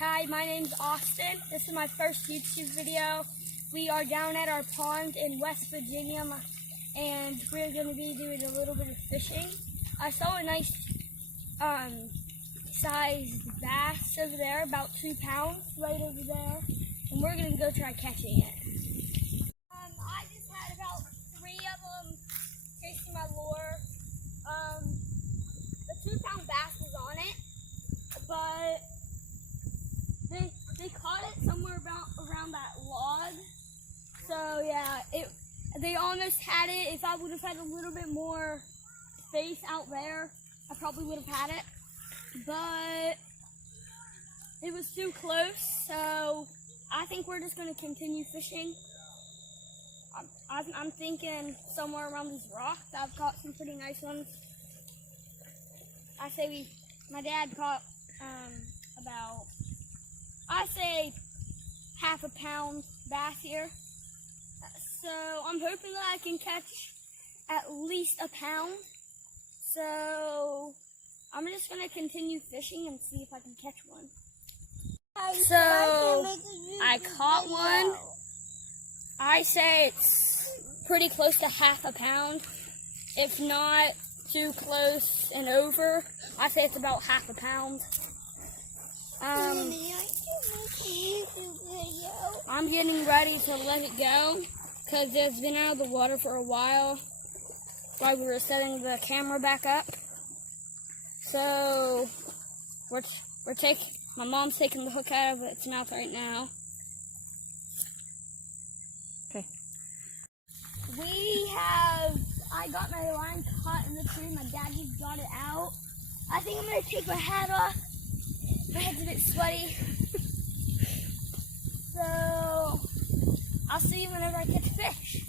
Hi, my name's Austin. This is my first YouTube video. We are down at our pond in West Virginia, and we're going to be doing a little bit of fishing. I saw a nice sized bass over there, about 2 pounds, right over there, and we're going to go try catching it. I just had about 3 of them chasing my lure. The 2-pound bass was on it, but they caught it somewhere around that log. So yeah, they almost had it. If I would have had a little bit more space out there, I probably would have had it. But it was too close, so I think we're just going to continue fishing. I'm thinking somewhere around these rocks. I've caught some pretty nice ones. My dad caught about, I say, half a pound bass here. So I'm hoping that I can catch at least a pound. So I'm just going to continue fishing and see if I can catch one. So I caught one. I say it's pretty close to half a pound. If not too close and over, I say it's about half a pound. I'm getting ready to let it go because it's been out of the water for a while while we were setting the camera back up. So my mom's taking the hook out of its mouth right now. Okay. I got my line caught in the tree. My dad just got it out. I think I'm going to take my hat off. My head's a bit sweaty. So I'll see you whenever I catch fish.